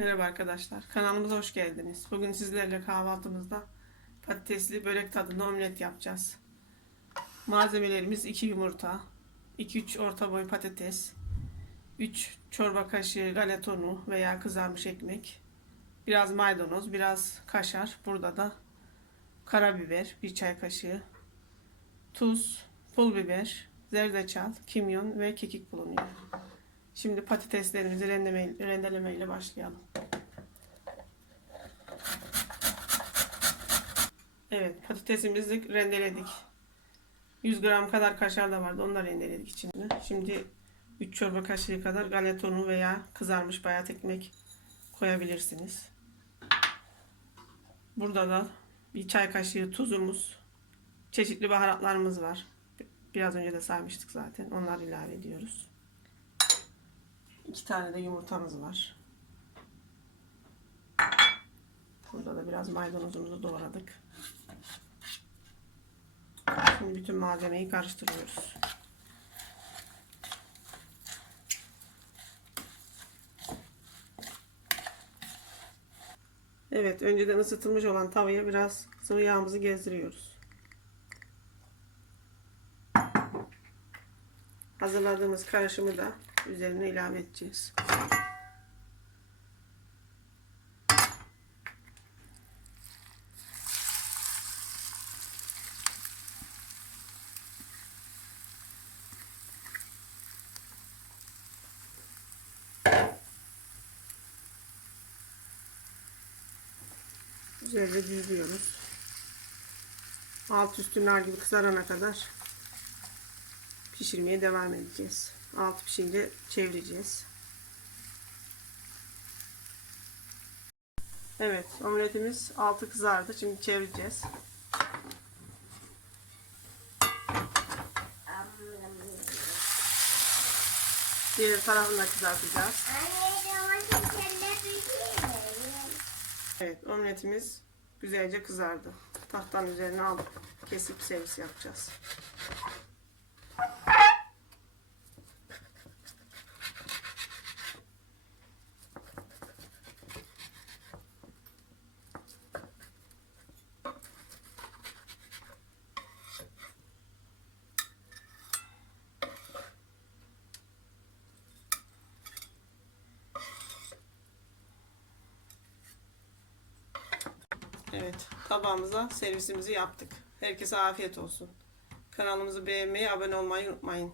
Merhaba arkadaşlar. Kanalımıza hoş geldiniz. Bugün sizlerle kahvaltımızda patatesli börek tadında omlet yapacağız. Malzemelerimiz 2 yumurta, 2-3 orta boy patates, 3 çorba kaşığı galeta unu veya kızarmış ekmek, biraz maydanoz, biraz kaşar, burada da karabiber, 1 çay kaşığı, tuz, pul biber, zerdeçal, kimyon ve kekik bulunuyor. Şimdi patateslerimizi rendelemeyle, rendelemeyle başlayalım. Evet patatesimizi rendeledik. 100 gram kadar kaşar da vardı. Da rendeledik içinde. Şimdi 3 çorba kaşığı kadar galeta unu veya kızarmış bayat ekmek koyabilirsiniz. Burada da bir çay kaşığı tuzumuz, çeşitli baharatlarımız var. Biraz önce de saymıştık zaten. Onları ilave ediyoruz. İki tane de yumurtamız var. Burada da biraz maydanozumuzu doğradık. Şimdi bütün malzemeyi karıştırıyoruz. Evet, önceden ısıtılmış olan tavaya biraz sıvı yağımızı gezdiriyoruz. Hazırladığımız karışımı da üzerine ilave edeceğiz. Güzelce düzlüyoruz. Alt üstü nar gibi kızarana kadar pişirmeye devam edeceğiz. Altı pişince çevireceğiz. Evet, omletimiz altı kızardı. Şimdi çevireceğiz. Diğer tarafını da kızartacağız. Evet, omletimiz güzelce kızardı. Tahtanın üzerine alıp kesip servis yapacağız. Evet, tabağımıza servisimizi yaptık. Herkese afiyet olsun. Kanalımızı beğenmeyi, abone olmayı unutmayın.